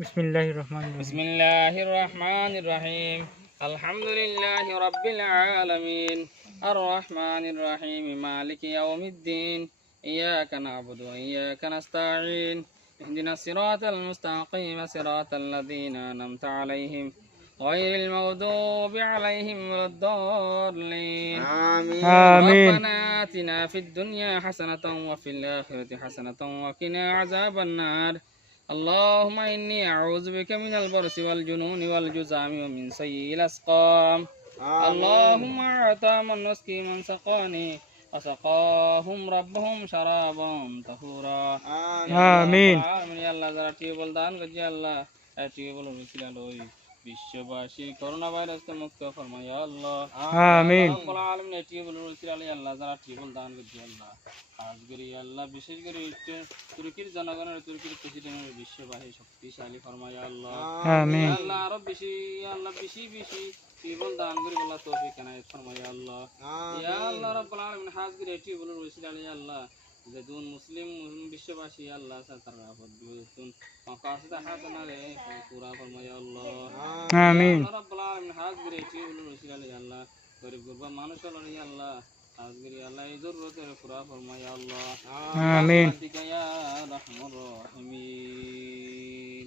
বিসমিল্লাহির রহমানির রহিম আলহামদুলিল্লাহি রাব্বিল আলামিন আর রহমানির রহিম মালিকি ইয়াউমিদ্দিন ইয়াকা না'বুদু ওয়া ইয়াকা নাস্তাঈন ইহদিনাস সিরাতাল মুস্তাকিম সিরাতাল লাযীনা আন'আমতা আলাইহিম গায়রিল মাগদুবি আলাইহিম ওয়ালাদ-দাল্লিন আমিন রব্বানা আতিনা ফিদ দুনিয়া হাসানাতাও ওয়া ফিল আখিরাতি হাসানাতাও ওয়া কিনা আযাবান নার اللهم إني أعوذ بك من البرص والجنون والجذام ومن سيء الأسقام اللهم أعطى من نسقي من سقاني وسقاهم ربهم شرابا طهورا آمين يا الله ذرا টিউবল দান গজি আল্লাহ টিউবল রসিলালই বিশ্ববাসী করোনা ভাইরাস থেকে মুক্ত ফরমায় ইয়া আল্লাহ আমিন রব্বুল আলামিন টিউবল রসিলালই আল্লাহ ذرا টিউবল দান গজি আল্লাহ আজগরি আল্লাহ বিশেষ করে তুর্কির জনগণের তুর্কির প্রেসিডেন্টের বিশ্ববাসী শক্তিশালী ফরমায় ইয়া আল্লাহ আমিন আল্লাহ আরো বেশি আল্লাহ বেশি টিউবল দান করি আল্লাহ তৌফিক এনায়েত ফরমায় ইয়া আল্লাহ ইয়া আল্লাহ রব্বুল আলামিন হাজগরি টিউবল রসিলালই আল্লাহ যেদুন মুসলিম বিশ্ববাসী আল্লাহ তাআলা ফদলুতুন মাকাসিদ হাসানালে পুরা ফরমায় ইয়া আল্লাহ আমিন রব্বুল আলামিন হাজগরি টিউবল রসিলালই আল্লাহ গরিব গুরবা মানুষ হলো ইয়া আল্লাহ আজগরি আল্লাহ এই জরুরতের পুরা ফরমায় ইয়া আল্লাহ আমিন ইয়া রাহমার রাহিমিন